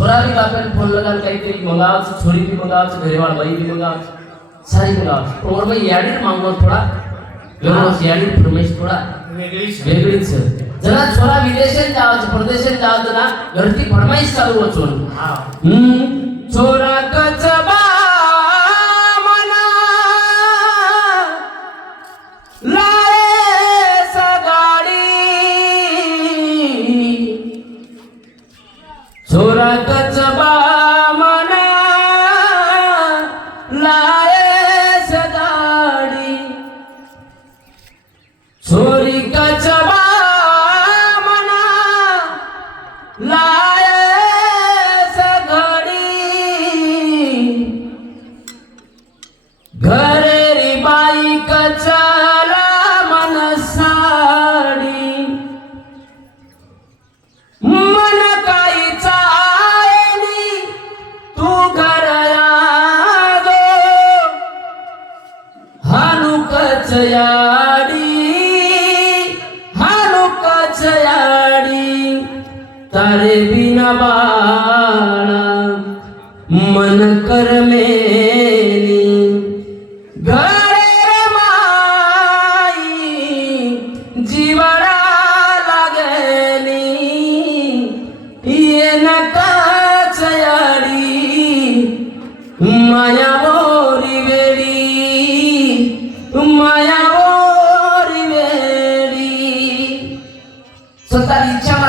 छोरा भी बापन फोन लगा काहीतरी मंगाव छोरी भी मंगाव घरेवाळ बाई भी मंगाव सारी मंगाव और भाई याडी मांगो थोडा व्यवस्थित याडी फरमाईश थोडा वेगळीच जरा छोरा विदेशात जावं परदेशात जावं ना घरती फरमाईश चालू वचून छोरा कचबा मना लाए सगाडी छोरा कचबा मना लाए सगाडी छोरी कचबा मना लाए घरेरी बाई कचला मनसाडी मन काही चायनी तू घर यादो हानु कचयाडी तारे बिना बाळा मन करमेनी घरे माई जीवरा लागली ये नका चयाडी माया